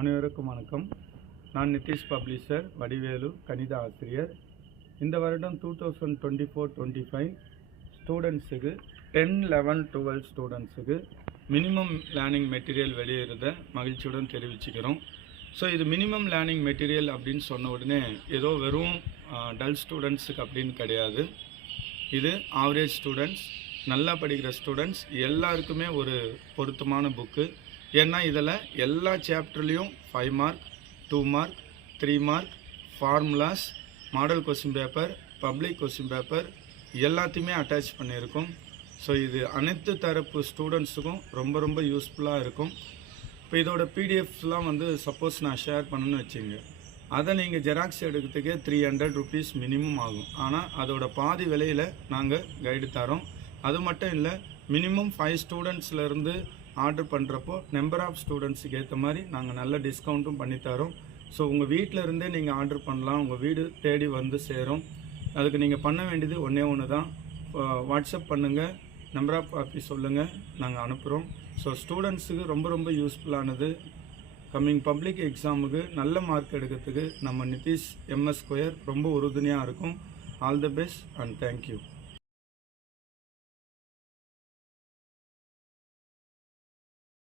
அனைவருக்கும் வணக்கம். நான் நிதிஷ் பப்ளிஷர், வடிவேலு, கணித ஆசிரியர். இந்த வருடம் 2024-25 ஸ்டூடெண்ட்ஸுக்கு 10, 11, 12 ஸ்டூடெண்ட்ஸுக்கு மினிமம் லேர்னிங் மெட்டீரியல் வெளியிடுறத மகிழ்ச்சியுடன் தெரிவிச்சுக்கிறோம். ஸோ இது மினிமம் லேர்னிங் மெட்டீரியல் அப்படின்னு சொன்ன உடனே ஏதோ வெறும் டல் ஸ்டூடெண்ட்ஸுக்கு அப்படின்னு கிடையாது. இது ஆவரேஜ் ஸ்டூடெண்ட்ஸ், நல்லா படிக்கிற ஸ்டூடெண்ட்ஸ் எல்லாருக்குமே ஒரு பொருத்தமான புக்கு. ஏன்னா இதில் எல்லா சாப்டர்லேயும் 5 mark, 2 mark, 3 mark, formulas, model question paper, public question paper எல்லாத்தையுமே அட்டாச் பண்ணியிருக்கோம். ஸோ இது அனைத்து தரப்பு ஸ்டூடெண்ட்ஸுக்கும் ரொம்ப ரொம்ப யூஸ்ஃபுல்லாக இருக்கும். இப்போ இதோட பிடிஎஃப்லாம் சப்போஸ் நான் ஷேர் பண்ணணும்னு வச்சுங்க, அதை நீங்கள் ஜெராக்ஸ் எடுக்கிறதுக்கே 300 rupees மினிமம் ஆகும். ஆனால் அதோட பாதி விலையில் நாங்கள் கைடு தரோம். அது மட்டும் இல்லை, மினிமம் 5 ஸ்டூடெண்ட்ஸ்லேருந்து ஆர்டர் பண்ணுறப்போ நம்பர் ஆஃப் ஸ்டூடெண்ட்ஸுக்கு ஏற்ற மாதிரி நாங்கள் நல்ல டிஸ்கவுண்ட்டும் பண்ணித்தரோம். ஸோ உங்கள் வீட்டில் இருந்தே நீங்கள் ஆர்டர் பண்ணலாம், உங்கள் வீடு தேடி வந்து சேரும். அதுக்கு நீங்கள் பண்ண வேண்டியது ஒன்று தான், வாட்ஸ்அப் பண்ணுங்கள், நம்பர் ஆஃப் காப்பி சொல்லுங்கள், நாங்கள் அனுப்புகிறோம். ஸோ ஸ்டூடெண்ட்ஸுக்கு ரொம்ப ரொம்ப யூஸ்ஃபுல்லானது. கம்மிங் பப்ளிக் எக்ஸாமுக்கு நல்ல மார்க் எடுக்கிறதுக்கு நம்ம நிதிஷ் MS Square ரொம்ப உறுதுணையாக இருக்கும். All the best and thank you.